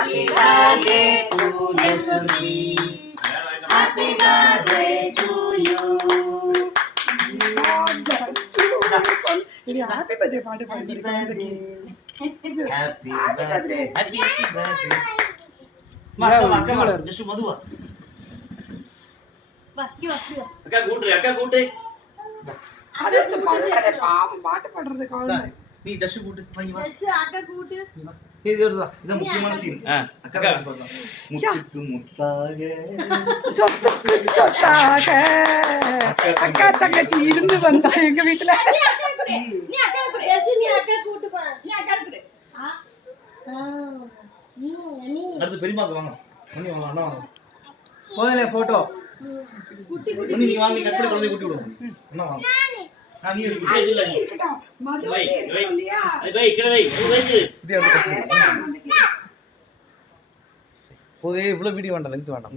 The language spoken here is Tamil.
Happy birthday to Yashwati. Happy birthday to you. Happy birthday പാട്ട് പാടി Happy birthday. Happy birthday. Just മധുവാ അക്ക കൂട്ടേ പാട്ട് പാടുறது നീ ജസ്റ്റ് കൂട്ട് இது ഇതാ മുഖ്യமான സീൻ മുത്തുക്ക് മുത്താകെ சொத்துக்கு சொத்தாக அக்கா தங்கச்சி இருந்து வந்தா எங்க வீட்டுல அடுத்து பெரியமாக்கு வாங்க மணி வாங்க அண்ணா வாங்க போதே போட்டோ மணி நீ வாங்க நீ கட் பண்ணி குழந்தை கூட்டி விடுங்க அண்ணா வாங்க நீ இல்ல நீ வை கிட வை இது எடுத்து போதே இவ்வளவு வீடியோ வேண்டாம் லென்த் வேண்டாம்